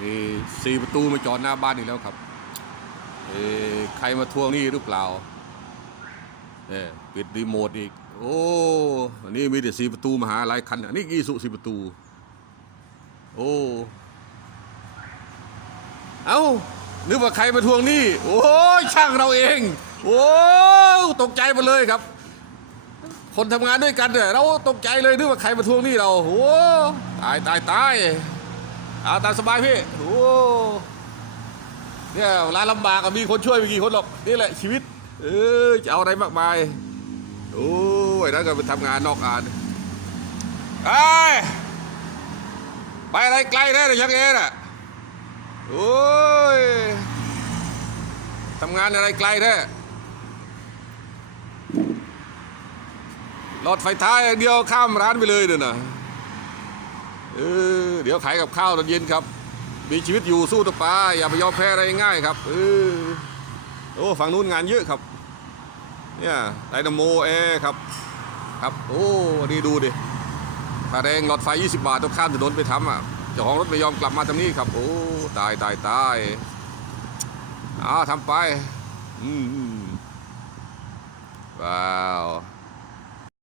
มีสี่ประตูมาจอดหน้าบ้านอีกแล้วครับ เอ๊ะใครมาทวงนี้หรือเปล่าเนี่ยปิดรีโมทอีก โอ้อันนี้มีแต่สี่ประตูมาหาหลายคัน อันนี้อีสุสี่ประตู โอ้ เอ้า นึกว่าใครมาทวงนี้โอ้ยช่างเราเอง โอ้ตกใจหมดเลยครับ คนทำงานด้วยกันเนี่ยเราตกใจเลยนึกว่าใครมาทวงนี้เรา โอ้ตายตายตาย เอาตามสบายพี่โอ้เนี่ยเวลาลำบากมีคนช่วยไม่กี่คนหรอกนี่แหละชีวิต เออจะเอาอะไรมากมายโอ้ยนั่นก็ไปทำงานนอกงานไอ้ไปอะไรไกลแท้เลยชักเอ็น่ะโอ้ยทำงานอะไรไกลแท้หลอดไฟท้ายอย่างเดียวข้ามร้านไปเลยเดี๋ยนะ เดี๋ยวขายกับข้าวตอนเย็นครับ มีชีวิตอยู่สู้ต่อไปอย่าไปยอมแพ้อะไรง่ายครับเออโอ้ฝั่งนู้นงานเยอะครับ เนี่ยไดนาโมแอร์ครับ ครับ โอ้นี่ดูดิค่าแรงหลอดไฟ 20 บาทต้องข้ามถนนไปทำอะเจ้าของรถไม่ยอมกลับมาทางนี้ครับ โอ้ตายตายตายอ้าทำไป อืมว้า